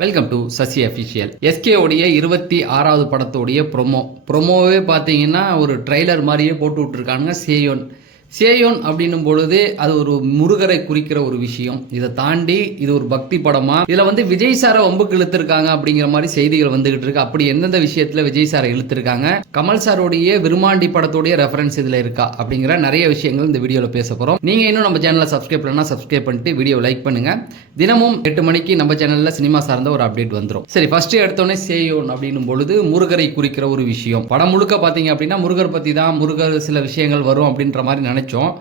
Welcome to Sasi official. SK உடைய 26வது படத்தோடைய ப்ரொமோவே பார்த்தீங்கன்னா ஒரு ட்ரெய்லர் மாதிரியே போட்டு விட்டுருக்கானுங்க. சேயோன் அப்படின்னும் பொழுது அது ஒரு முருகரை குறிக்கிற ஒரு விஷயம். இதை தாண்டி இது ஒரு பக்தி படமா, இதுல விஜய் சாரை வம்புக்கு இழுத்திருக்காங்க அப்படிங்கிற மாதிரி செய்திகள் வந்துகிட்டு இருக்கு. அப்படி எந்தெந்த விஷயத்துல விஜய் சாரை இழுத்திருக்காங்க, கமல் சாரோடைய விருமாண்டி படத்தோடைய ரெஃபரன்ஸ் இதுல இருக்கா அப்படிங்கிற நிறைய விஷயங்கள் இந்த வீடியோல பேச போறோம். நீங்க இன்னும் நம்ம சேனலை சப்ஸ்கிரைப் பண்ணா சப்ஸ்கிரைப் பண்ணிட்டு வீடியோ லைக் பண்ணுங்க. தினமும் 8 மணிக்கு நம்ம சேனல்ல சினிமா சார்ந்த ஒரு அப்டேட் வந்துடும். சரி, ஃபர்ஸ்ட் எடுத்தோடனே சேயோன் அப்படின்னும் பொழுது முருகரை குறிக்கிற ஒரு விஷயம். படம் முழுக்க பாத்தீங்க அப்படின்னா முருகர் பத்தி தான், முருகர் சில விஷயங்கள் வரும் அப்படின்ற மாதிரி நினைச்சோம்.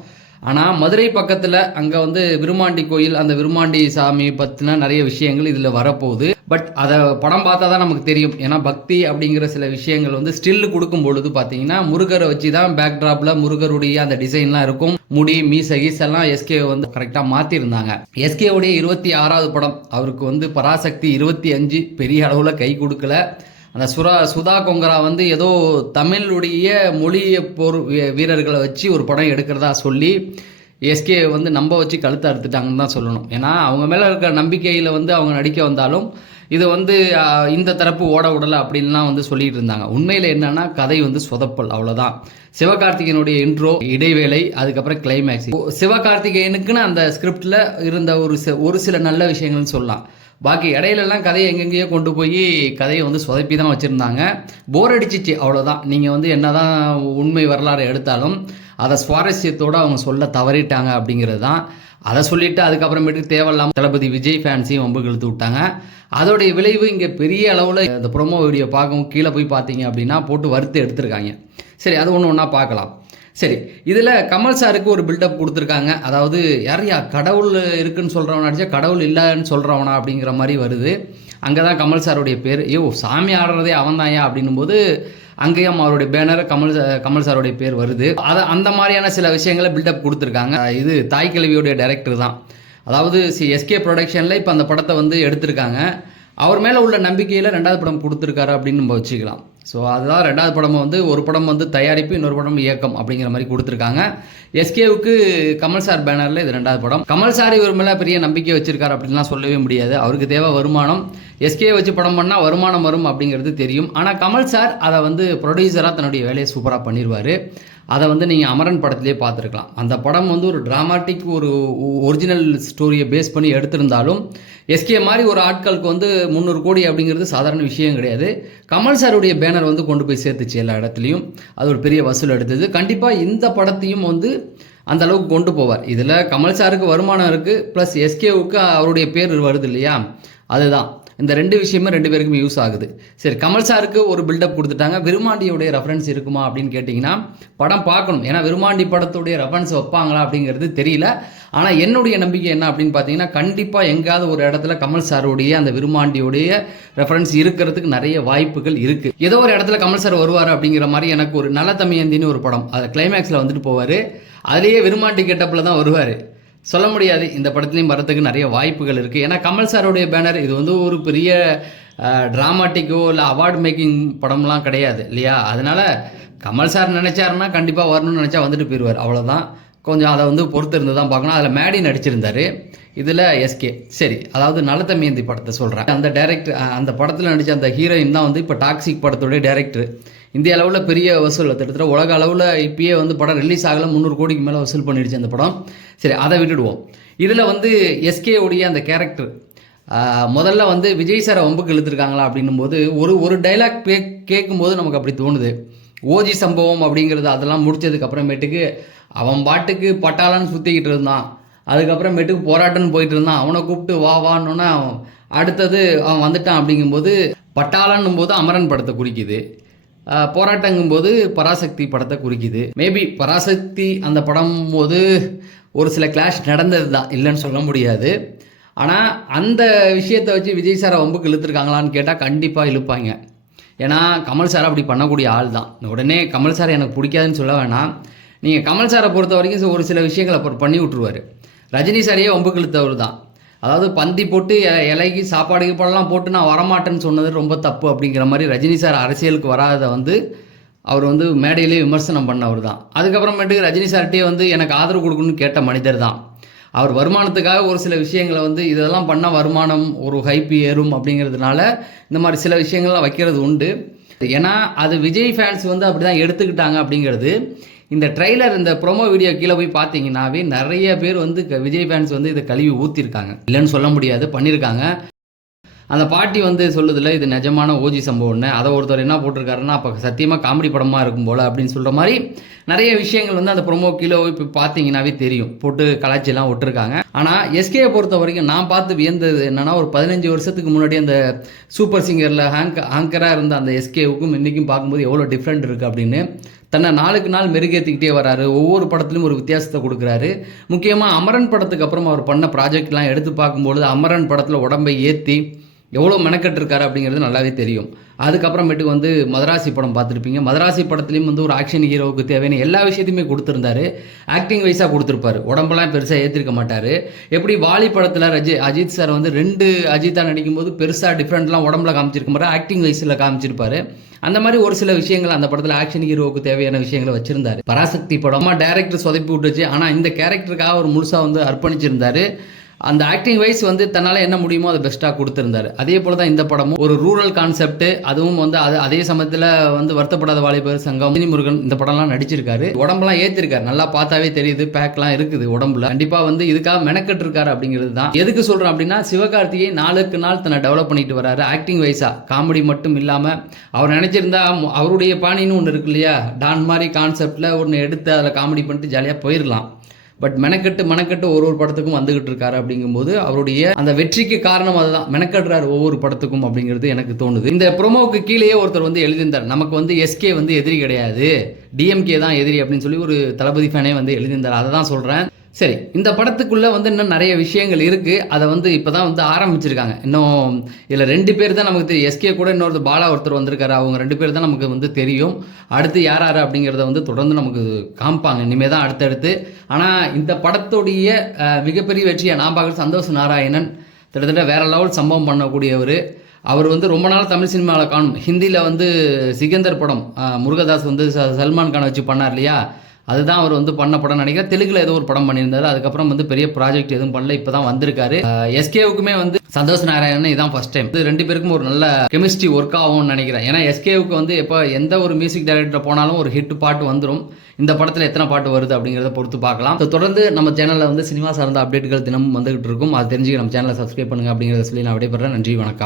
ஆனால் மதுரை பக்கத்தில் அங்கே விருமாண்டி கோயில், அந்த விருமாண்டி சாமி பற்றின நிறைய விஷயங்கள் இதில் வரப்போகுது. பட் அதை படம் பார்த்தா தான் நமக்கு தெரியும். ஏன்னா பக்தி அப்படிங்கிற சில விஷயங்கள் ஸ்டில் கொடுக்கும் பொழுது பார்த்தீங்கன்னா முருகரை வச்சு தான் பேக்ட்ராப்பில் முருகருடைய அந்த டிசைன்லாம் இருக்கும். முடி மீச கீசெல்லாம் எஸ்கே கரெக்டாக மாற்றிருந்தாங்க. எஸ்கேவுடைய 26வது படம். அவருக்கு பராசக்தி 25 பெரிய அளவில் கை கொடுக்கல. அந்த சுதா கொங்கரா ஏதோ தமிழுடைய மொழி போர் வீரர்களை வச்சு ஒரு படம் எடுக்கிறதா சொல்லி எஸ்கே நம்ப வச்சு கழுத்தை அறுத்துட்டாங்கன்னு தான் சொல்லணும். ஏன்னா அவங்க மேலே இருக்கிற நம்பிக்கையில் அவங்க நடிக்க வந்தாலும் இது இந்த தரப்பு ஓட விடலை அப்படின்லாம் சொல்லிட்டு இருந்தாங்க. உண்மையில் என்னன்னா கதை சொதப்பல், அவ்வளோதான். சிவகார்த்திகேயனுடைய இன்ட்ரோ, இடைவேளை, அதுக்கப்புறம் கிளைமேக்ஸ். சிவகார்த்திகேயனுக்குன்னு அந்த ஸ்கிரிப்டில் இருந்த ஒரு சில நல்ல விஷயங்கள்னு சொல்லலாம். பாக்கி இடையிலலாம் கதையை எங்கெங்கேயோ கொண்டு போய் கதையை சொதப்பி தான் வச்சுருந்தாங்க. போர் அடிச்சிச்சு, அவ்வளோதான். நீங்கள் என்னதான் உண்மை வரலாறு எடுத்தாலும் அதை சுவாரஸ்யத்தோடு அவங்க சொல்ல தவறிட்டாங்க அப்படிங்கிறது தான். அதை சொல்லிவிட்டு அதுக்கப்புறமேட்டுக்கு தேவையில்லாமல் தளபதி விஜய் ஃபேன்ஸையும் வம்புக்கு இழுத்து விட்டாங்க. அதோடைய விளைவு இங்கே பெரிய அளவில் இந்த ப்ரோமோ வீடியோ பார்க்கவும் கீழே போய் பார்த்தீங்க அப்படின்னா போட்டு வறுத்து எடுத்திருக்காங்க. சரி, அது ஒன்றா பார்க்கலாம். சரி, இதில் கமல் சாருக்கு ஒரு பில்டப் கொடுத்துருக்காங்க. அதாவது யாரையா கடவுள் இருக்குன்னு சொல்கிறவனா அடிச்சா கடவுள் இல்லைன்னு சொல்கிறவனா அப்படிங்கிற மாதிரி வருது. அங்கே தான் கமல் சாருடைய பேர். சாமி ஆடுறதே அவன் தான்யா அப்படின்னும் போது அங்கேயும் அவருடைய பேனர் கமல் சாருடைய பேர் வருது. அந்த மாதிரியான சில விஷயங்களை பில்டப் கொடுத்துருக்காங்க. இது தாய் கிழவியோடைய டைரக்டர் தான். அதாவது எஸ்கே ப்ரொடக்ஷனில் இப்போ அந்த படத்தை எடுத்திருக்காங்க. அவர் மேலே உள்ள நம்பிக்கையில் 2வது படம் கொடுத்துருக்காரு அப்படின்னு நம்ம வச்சுக்கலாம். ஸோ அதுதான் 2வது படம் ஒரு படம் தயாரிப்பு, இன்னொரு படம் இயக்கம் அப்படிங்கிற மாதிரி கொடுத்துருக்காங்க. எஸ்கேவுக்கு கமல் சார் பேனரில் இது 2வது படம். கமல் சார் இவர் மேலே பெரிய நம்பிக்கை வச்சிருக்காரு அப்படின்லாம் சொல்லவே முடியாது. அவருக்கு தேவை வருமானம். எஸ்கே வச்சு படம் பண்ணால் வருமானம் வரும் அப்படிங்கிறது தெரியும். ஆனால் கமல் சார் அதை ப்ரொடியூசராக தன்னுடைய வேலையை சூப்பராக பண்ணிடுவார். அதை நீங்கள் அமரன் படத்திலே பார்த்துருக்கலாம். அந்த படம் ஒரு டிராமாட்டிக், ஒரு ஒரிஜினல் ஸ்டோரியை பேஸ் பண்ணி எடுத்திருந்தாலும் எஸ்கே மாதிரி ஒரு ஆட்களுக்கு 300 கோடி அப்படிங்கிறது சாதாரண விஷயம் கிடையாது. கமல் சாருடைய பேனர் கொண்டு போய் சேர்த்துச்சு எல்லா இடத்துலையும். அது ஒரு பெரிய வசூல் எடுத்தது. கண்டிப்பாக இந்த படத்தையும் அந்த அளவுக்கு கொண்டு போவார். இதில் கமல் சாருக்கு வருமானம் இருக்குது, ப்ளஸ் எஸ்கேவுக்கு அவருடைய பேர் வருது இல்லையா, அதுதான். இந்த 2 விஷயமே 2 பேருக்குமே யூஸ் ஆகுது. சரி, கமல் சாருக்கு ஒரு பில்டப் கொடுத்துட்டாங்க. விருமாண்டியோடைய ரெஃபரன்ஸ் இருக்குமா அப்படின்னு கேட்டிங்கன்னா படம் பார்க்கணும். ஏன்னா விருமாண்டி படத்துடைய ரெஃபரன்ஸ் வைப்பாங்களா அப்படிங்கிறது தெரியல. ஆனால் என்னுடைய நம்பிக்கை என்ன அப்படின்னு பார்த்தீங்கன்னா கண்டிப்பாக எங்கேயாவது ஒரு இடத்துல கமல் சாருடைய அந்த விருமாண்டியோடைய ரெஃபரன்ஸ் இருக்கிறதுக்கு நிறைய வாய்ப்புகள் இருக்குது. ஏதோ ஒரு இடத்துல கமல் சார் வருவார் அப்படிங்கிற மாதிரி எனக்கு ஒரு நல்ல தமையந்தின்னு ஒரு படம், அதை கிளைமேக்ஸில் போவார். அதுலேயே விருமாண்டி கெட்டப்பில் தான் வருவார். சொல்ல முடியாது, இந்த படத்துலையும் வரத்துக்கு நிறைய வாய்ப்புகள் இருக்குது. ஏன்னா கமல் சாரோடைய பேனர் இது ஒரு பெரிய ட்ராமாட்டிக்கோ இல்லை அவார்டு மேக்கிங் படம்லாம் கிடையாது இல்லையா. அதனால் கமல் சார் நினச்சாருன்னா கண்டிப்பாக வரணும்னு நினச்சா போயிடுவார், அவ்வளோதான். கொஞ்சம் அதை பொறுத்து இருந்து தான் பார்க்கணும். அதில் மேடி நடிச்சிருந்தார், இதில் எஸ்கே. சரி, அதாவது நலத்தமேந்தி படத்தை சொல்கிறேன். அந்த டைரக்டர், அந்த படத்தில் நடித்த அந்த ஹீரோயின் தான் இப்போ டாக்ஸிக் படத்துடைய டைரக்டர். இந்திய அளவில் பெரிய வசூல், கிட்டத்தட்ட உலக அளவில் இப்பயே படம் ரிலீஸ் ஆகலை, 300 கோடிக்கு மேலே வசூல் பண்ணிடுச்சு அந்த படம். சரி, அதை விட்டுடுவோம். இதில் எஸ்கே உடைய அந்த கேரக்டர் முதல்ல விஜய் சாரை வம்புக்கு இழுத்துருக்காங்களா அப்படின்னும் போது ஒரு டைலாக் கேட்கும்போது நமக்கு அப்படி தோணுது. ஓஜி சம்பவம் அப்படிங்கிறது அதெல்லாம் முடிச்சதுக்கு அப்புறமேட்டுக்கு அவன் பாட்டுக்கு பட்டாளன்னு சுற்றிக்கிட்டு இருந்தான். அதுக்கப்புறமேட்டுக்கு போராட்டம்னு போயிட்டு இருந்தான். அவனை கூப்பிட்டு வான்னொன்னே அடுத்தது அவன் வந்துட்டான். அப்படிங்கும்போது பட்டாளன்னும் போது அமரன் படத்தை குறிக்குது, போராட்டங்கும்போது பராசக்தி படத்தை குறிக்குது. மேபி பராசக்தி அந்த படம் போது ஒரு சில கிளாஷ் நடந்தது தான், இல்லைன்னு சொல்ல முடியாது. ஆனால் அந்த விஷயத்தை வச்சு விஜய் சாரை வம்புக்கு இழுத்துருக்காங்களான்னு கேட்டால் கண்டிப்பாக இழுப்பாங்க. ஏன்னா கமல் சாரை அப்படி பண்ணக்கூடிய ஆள் தான். உடனே கமல் சாரை எனக்கு பிடிக்காதுன்னு சொல்ல வேணாம். நீங்கள் கமல் சாரை பொறுத்த வரைக்கும் ஒரு சில விஷயங்களை அப்புறம் பண்ணி விட்ருவார். ரஜினி சாரையே வம்புக்கு இழுத்தவர் தான். அதாவது பந்தி போட்டு இலைக்கு சாப்பாடு கீப்பாடெல்லாம் போட்டு நான் வரமாட்டேன்னு சொன்னது ரொம்ப தப்பு அப்படிங்கிற மாதிரி ரஜினி சார் அரசியலுக்கு வராத அவர் மேடையிலே விமர்சனம் பண்ணவர் தான். அதுக்கப்புறமேட்டுக்கு ரஜினி சார்கிட்டே எனக்கு ஆதரவு கொடுக்கணும்னு கேட்ட மனிதர் தான். அவர் வருமானத்துக்காக ஒரு சில விஷயங்களை வந்து இதெல்லாம் பண்ணால் வருமானம் ஒரு ஹைப் ஏறும் அப்படிங்கிறதுனால இந்த மாதிரி சில விஷயங்கள்லாம் வைக்கிறது உண்டு. ஏன்னா அது விஜய் ஃபேன்ஸ் வந்து அப்படி தான் எடுத்துக்கிட்டாங்க அப்படிங்கிறது. இந்த ட்ரெய்லர் இந்த ப்ரோமோ வீடியோ கீழே போய் பார்த்தீங்கன்னாவே நிறைய பேர் வந்து விஜய் ஃபேன்ஸ் வந்து இதை கழுவி ஊற்றிருக்காங்க. இல்லைன்னு சொல்ல முடியாது, பண்ணியிருக்காங்க. அந்த பாட்டி வந்து சொல்லுதில்ல இது நிஜமான ஓஜி சம்பவம்னு, அதை ஒருத்தர் என்ன போட்டிருக்காருன்னா அப்போ சத்தியமாக காமெடி படமாக இருக்கும் போல் அப்படின்னு சொல்கிற மாதிரி நிறைய விஷயங்கள் வந்து அந்த ப்ரோமோ கீழே இப்போ பார்த்தீங்கன்னாவே தெரியும், போட்டு கலாச்சிலாம் விட்டுருக்காங்க. ஆனால் எஸ்கேயை பொறுத்த வரைக்கும் நான் பார்த்து வியந்தது என்னென்னா, ஒரு 15 வருஷத்துக்கு முன்னாடி அந்த சூப்பர் சிங்கரில் ஆங்கராக இருந்த அந்த எஸ்கேவுக்கும் இன்றைக்கும் பார்க்கும்போது எவ்வளோ டிஃப்ரெண்ட் இருக்குது அப்படின்னு தன்னை நாளுக்கு நாள் மெருகேற்றிக்கிட்டே வராரு. ஒவ்வொரு படத்துலையும் ஒரு வித்தியாசத்தை கொடுக்குறாரு. முக்கியமாக அமரன் படத்துக்கு அப்புறம் அவர் பண்ண ப்ராஜெக்ட்லாம் எடுத்து பார்க்கும்பொழுது அமரன் படத்தில் உடம்பை ஏற்றி எவ்வளோ மெனக்கட்டிருக்காரு அப்படிங்கிறது நல்லாவே தெரியும். அதுக்கப்புறமேட்டுக்கு வந்து மதராசி படம் பார்த்துருப்பீங்க. மதராசி படத்துலையும் வந்து ஒரு ஆக்ஷன் ஹீரோவுக்கு தேவையான எல்லா விஷயத்தையுமே கொடுத்துருந்தாரு. ஆக்டிங் வைஸாக கொடுத்துருப்பாரு, உடம்பெல்லாம் பெருசாக ஏற்றிருக்க மாட்டார். எப்படி வாலி படத்தில் அஜித் சார் வந்து 2 அஜித்தாக நடிக்கும்போது பெருசாக டிஃப்ரெண்ட்லாம் உடம்புல காமிச்சிருக்க மாதிரி ஆக்டிங் வைஸில் காமிச்சிருப்பாரு. அந்த மாதிரி ஒரு சில விஷயங்கள் அந்த படத்தில் ஆக்ஷன் ஹீரோவுக்கு தேவையான விஷயங்களை வச்சிருந்தாரு. பராசக்தி படமா டைரக்டர் சொதப்பி விட்டுச்சு, ஆனால் இந்த கேரக்டருக்காக ஒரு முழுசாக வந்து அர்ப்பணிச்சிருந்தாரு. அந்த ஆக்டிங் வைஸ் வந்து தன்னால் என்ன முடியுமோ அதை பெஸ்ட்டாக கொடுத்துருந்தாரு. அதே போல் தான் இந்த படமும் ஒரு ரூரல் கான்செப்ட், அதுவும் வந்து அதே சமயத்தில் வந்து வருத்தப்படாத வாலிபர் சங்கம், முருகன் இந்த படம்லாம் நடிச்சிருக்காரு. உடம்புலாம் ஏற்றிருக்காரு, நல்லா பார்த்தாவே தெரியுது, பேக்லாம் இருக்குது உடம்புல. கண்டிப்பாக வந்து இதுக்காக மெனக்கட்டு இருக்காரு அப்படிங்கிறது தான். எதுக்கு சொல்கிறேன் அப்படின்னா, சிவகார்த்திகை நாளுக்கு நாள் தன்னை டெவலப் பண்ணிட்டு வராரு. ஆக்டிங் வைஸாக காமெடி மட்டும் இல்லாமல் அவர் நினச்சிருந்தா அவருடைய பாணின்னு ஒன்று இருக்கு இல்லையா, டான் மாதிரி கான்செப்டில் ஒன்று எடுத்து அதில் காமெடி பண்ணிட்டு ஜாலியாக போயிடலாம். பட் மெனக்கட்டு ஒரு படத்துக்கும் வந்துகிட்டு இருக்காரு. அப்படிங்கும்போது அவருடைய அந்த வெற்றிக்கு காரணம் அதுதான், மெனக்கட்டுறாரு ஒவ்வொரு படத்துக்கும் அப்படிங்கிறது எனக்கு தோணுது. இந்த ப்ரோமோவுக்கு கீழேயே ஒருத்தர் வந்து எழுதியிருந்தார், நமக்கு வந்து எஸ்கே வந்து எதிரி கிடையாது, டிஎம்கே தான் எதிரி அப்படின்னு சொல்லி ஒரு தளபதி ஃபேனே வந்து எழுதியிருந்தார். அதை தான் சொல்கிறேன். சரி, இந்த படத்துக்குள்ளே வந்து இன்னும் நிறைய விஷயங்கள் இருக்குது. அதை வந்து இப்போ தான் வந்து ஆரம்பிச்சிருக்காங்க. இன்னும் இதில் 2 பேர் தான் நமக்கு தெரியும். எஸ்கே கூட இன்னொரு பாலா ஒருத்தர் வந்திருக்காரு. அவங்க 2 பேர் தான் நமக்கு வந்து தெரியும். அடுத்து யார் அப்படிங்கிறத வந்து தொடர்ந்து நமக்கு காமிப்பாங்க இனிமேல் தான் அடுத்தடுத்து. ஆனால் இந்த படத்துடைய மிகப்பெரிய வெற்றியை நான் பார்க்குற சந்தோஷ் நாராயணன் கிட்டத்தட்ட வேற லெவல் சம்பவம் பண்ணக்கூடியவர். அவர் வந்து ரொம்ப நாள் தமிழ் சினிமாவில் காணும். ஹிந்தியில் வந்து சிகந்தர் படம் முருகதாஸ் வந்து சல்மான் கானை வச்சு பண்ணார் இல்லையா, அதுதான் அவர் வந்து பண்ண படம் நினைக்கிறேன். தெலுங்குல ஏதோ ஒரு படம் பண்ணியிருந்தாரு. அதுக்கப்புறம் வந்து பெரிய ப்ராஜெக்ட் எதுவும் பண்ணல, இப்போ தான் வந்திருக்காரு. எஸ்கேவுக்குமே வந்து சந்தோஷ் நாராயணன் இதான் ஃபர்ஸ்ட் டைம். 2 பேருக்கும் ஒரு நல்ல கெமிஸ்ட்ரி ஒர்க் ஆகும்னு நினைக்கிறேன். ஏன்னா எஸ்கேவுக்கு வந்து எப்போ எந்த ஒரு மியூசிக் டைரக்டர் போனாலும் ஒரு ஹிட் பாட்டு வந்துடும். இந்த படத்தில் எத்தனை பாட்டு வருது அப்படிங்கிறத பொறுத்து பார்க்கலாம். தொடர்ந்து நம்ம சேனலில் வந்து சினிமா சார்ந்த அப்டேட்டுகள் தினமும் வந்துகிட்டு இருக்கும். அது தெரிஞ்சுக்க நம்ம சேனலை சப்ஸ்கிரைப் பண்ணுங்க அப்படிங்கிறத சொல்லி நான் விடைபெறேன். நன்றி, வணக்கம்.